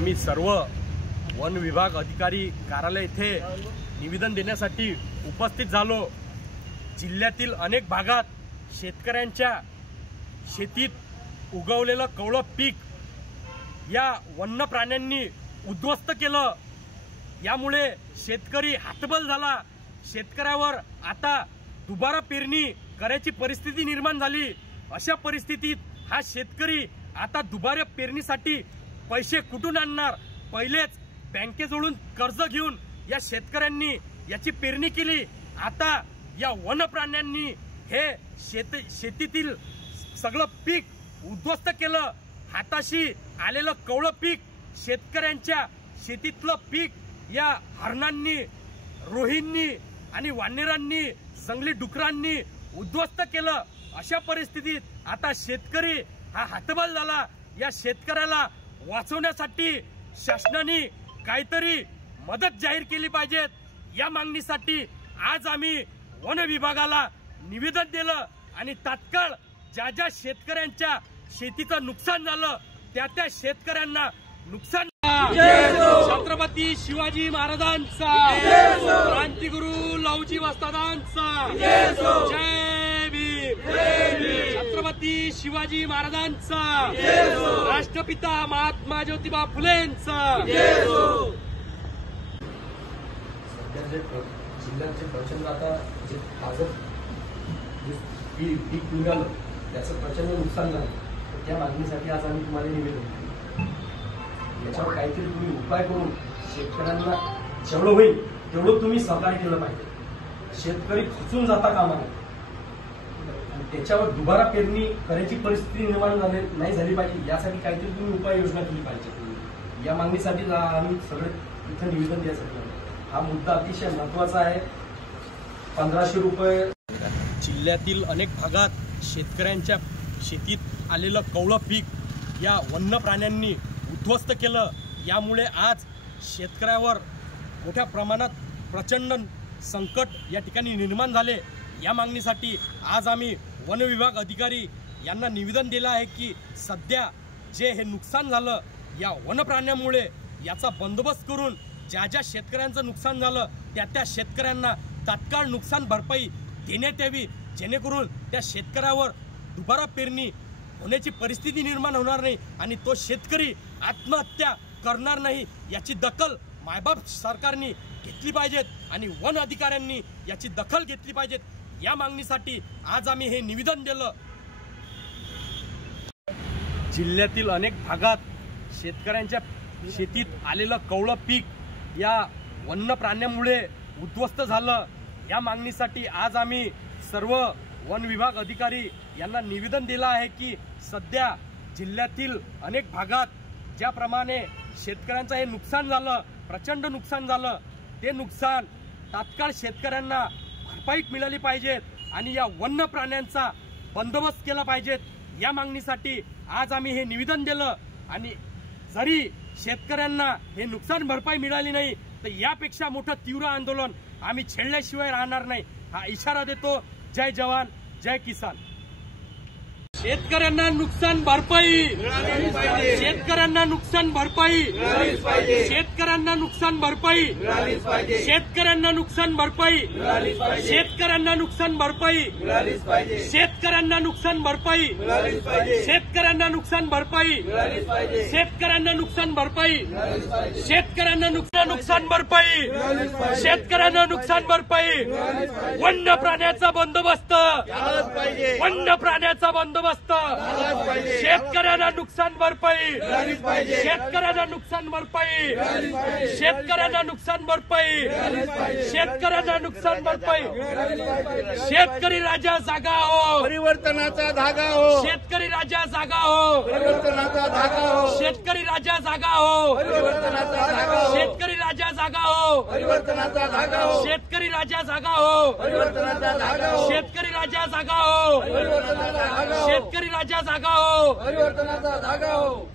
आम्ही सर्व वन विभाग अधिकारी कार्यालय येथे निवेदन देण्यासाठी उपस्थित झालो। जिल्ह्यातील अनेक भागात शेतकऱ्यांच्या शेतीत उगवलेलं कवळं पीक या वन्य प्राण्यांनी उद्ध्वस्त केलं। यामुळे शेतकरी हतबल झाला। शेतकऱ्यावर आता दुबारा पेरणी करायची परिस्थिती निर्माण झाली। अशा परिस्थितीत हा शेतकरी आता दुबारा पेरणीसाठी पैसे कुठून आणणार? पहिलेच बँकेजवळून कर्ज घेऊन या शेतकऱ्यांनी याची पेरणी केली। आता या वन प्राण्यांनी हे शेतीतील सगळं पीक उद्ध्वस्त केलं। हाताशी आलेलं कवळं पीक, शेतकऱ्यांच्या शेतीतलं पीक या हरणांनी, रोहींनी आणि वानरांनी, जंगली डुकरांनी उद्ध्वस्त केलं। अशा परिस्थितीत आता शेतकरी हा हतबल झाला। या शेतकऱ्याला वाचवण्यासाठी शासनाने काहीतरी मदत जाहीर केली पाहिजे। या मागणीसाठी आज आम्ही वन विभागाला निवेदन दिलं आणि तात्काळ ज्या शेतकऱ्यांच्या शेतीचं नुकसान झालं त्या शेतकऱ्यांना नुकसान छत्रपती शिवाजी महाराजांचा, क्रांतिगुरु लवजी वस्तादांचा जय भीम। छत्रपती शिवाजी महाराजांचा, राष्ट्रपिता महात्मा ज्योतिबा फुलेंचा। जिल्ह्यात जे प्रचंड आता जे भाजप पीक निघालं त्याचं प्रचंड नुकसान झालं, त्या मागणीसाठी आज आम्ही तुम्हाला निवेदन केलं। याच्यावर काहीतरी तुम्ही उपाय करून शेतकऱ्यांना जेवढं होईल तेवढं तुम्ही सहकार्य केलं पाहिजे। शेतकरी खचून जाता कामा नये आणि त्याच्यावर दुबारा पेरणी करायची परिस्थिती निर्माण नाही झाली पाहिजे। यासाठी काहीतरी तुम्ही उपाययोजना केली पाहिजे। या मागणीसाठी आम्ही सगळे इथं निवेदन द्यायचं। हा मुद्दा अतिशय महत्वाचा आहे। 1500 रुपये जिल्ह्यातील अनेक भागात शेतकऱ्यांच्या शेतीत आलेलं कवळं पीक या वन्य प्राण्यांनी उद्ध्वस्त केलं। यामुळे आज शेतकऱ्यावर मोठ्या प्रमाणात प्रचंड संकट या ठिकाणी निर्माण झाले। या मागणीसाठी आज आम्ही वन विभाग अधिकारी यांना निवेदन दिलं आहे की सध्या जे हे नुकसान झालं या वन प्राण्यांमुळे याचा बंदोबस्त करून ज्या शेतकऱ्यांचं नुकसान झालं त्या शेतकऱ्यांना तात्काळ नुकसान भरपाई देण्यात यावी, जेणेकरून त्या शेतकऱ्यावर दुबारा पेरणी होण्याची परिस्थिती निर्माण होणार नाही आणि तो शेतकरी आत्महत्या करणार नाही। याची दखल मायबाप सरकारने घेतली पाहिजेत आणि वन अधिकाऱ्यांनी याची दखल घेतली पाहिजेत। या मागणीसाठी आज आम्ही हे निवेदन दिलं। जिल्ह्यातील अनेक भागात शेतकऱ्यांच्या शेतीत आलेलं कवळं पीक या वन्य प्राण्यांमुळे उद्ध्वस्त झालं। या मागणीसाठी आज आम्ही सर्व वन विभाग अधिकारी यांना निवेदन दिलं आहे की सध्या जिल्ह्यातील अनेक भागात ज्याप्रमाणे शेतकऱ्यांचं हे नुकसान झालं, प्रचंड नुकसान झालं, ते नुकसान तात्काळ शेतकऱ्यांना भरपाई मिळाली पाहिजे आणि या वन्य प्राण्यांचा बंदोबस्त केला पाहिजे। या मागणीसाठी आज आम्ही हे निवेदन दिलं आणि जरी शेतकऱ्यांना हे नुकसान भरपाई मिळाली नाही तर यापेक्षा मोठं तीव्र आंदोलन आम्ही छेडल्याशिवाय राहणार नाही, हा इशारा देतो। जय जवान, जय किसान। शेतकऱ्यांना नुकसान भरपाई, शेतकऱ्यांना नुकसान भरपाई, शेतकऱ्यांना नुकसान भरपाई, शेतकऱ्यांना नुकसान भरपाई, शेतकऱ्यांना नुकसान भरपाई, शेतकऱ्यांना नुकसान भरपाई, शेतकऱ्यांना नुकसान भरपाई, शेतकऱ्यांना नुकसान भरपाई, शेतकऱ्यांना नुकसान भरपाई, शेतकऱ्यांना नुकसान भरपाई, वन्य प्राण्याचा बंदोबस्त, वन्य प्राण्याचा बंदोबस्त, शेतकऱ्यांना नुकसान भरपाई, शेतकऱ्यांना नुकसान भरपाई, शेतकऱ्यांना नुकसान भरपाई, शेतकऱ्यांना नुकसान भरपाई। शेतकरी राजा जागा हो, परिवर्तनाचा धागा हो, शेतकरी राजा जागा हो, परिवर्तनाचा धागा हो, शेतकरी राजा जागा हो, परिवर्तनाचा धागा हो, शेतकरी राजा जागा हो, परिवर्तनाचा धागा हो, शेतकरी राजा जागा हो, परिवर्तनाचा धागा हो, शेतकरी राजा जागा हो, परिवर्तनाचा धागा हो, शेतकरी राजा जागा हो, परिवर्तनाचा धागा हो।